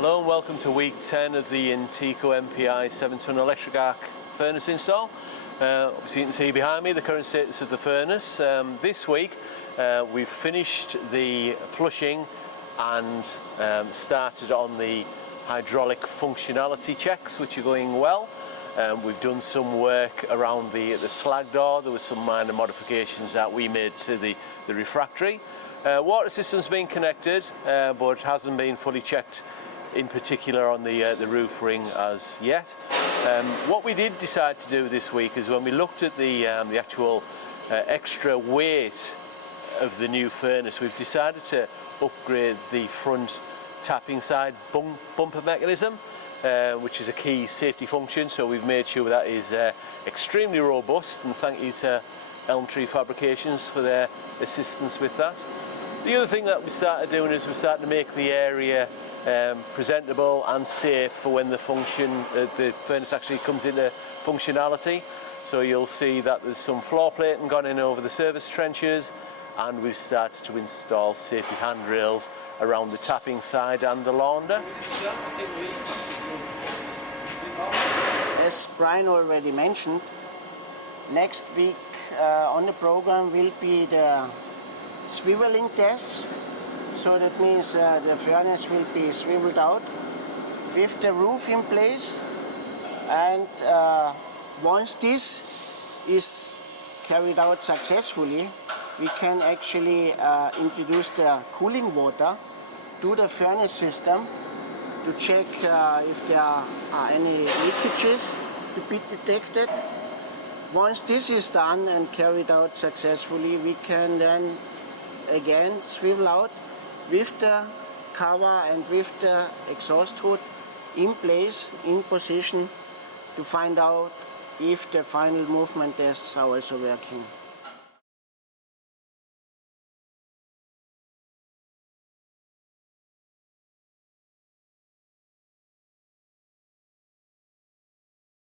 Hello and welcome to week 10 of the Intico MPI 7-tonne electric arc furnace install. Obviously you can see behind me the current status of the furnace. This week we've finished the flushing and started on the hydraulic functionality checks, which are going well. We've done some work around the slag door. There were some minor modifications that we made to the refractory. Water system's been connected, but hasn't been fully checked, in particular on the roof ring as yet. What we did decide to do this week is when we looked at the actual extra weight of the new furnace, we've decided to upgrade the front tapping side bumper mechanism, which is a key safety function. So we've made sure that is extremely robust, and thank you to Elm Tree Fabrications for their assistance with that. The other thing that we started doing is we started to make the area presentable and safe for when the furnace actually comes into functionality. So you'll see that there's some floor plating gone in over the service trenches, and we've started to install safety handrails around the tapping side and the launder. As Brian already mentioned, next week on the program will be the swiveling tests. So that means the furnace will be swiveled out with the roof in place, and once this is carried out successfully, we can actually introduce the cooling water to the furnace system to check if there are any leakages to be detected. Once this is done and carried out successfully, we can then again swivel out with the cover and with the exhaust hood in place, in position, to find out if the final movement tests are also working.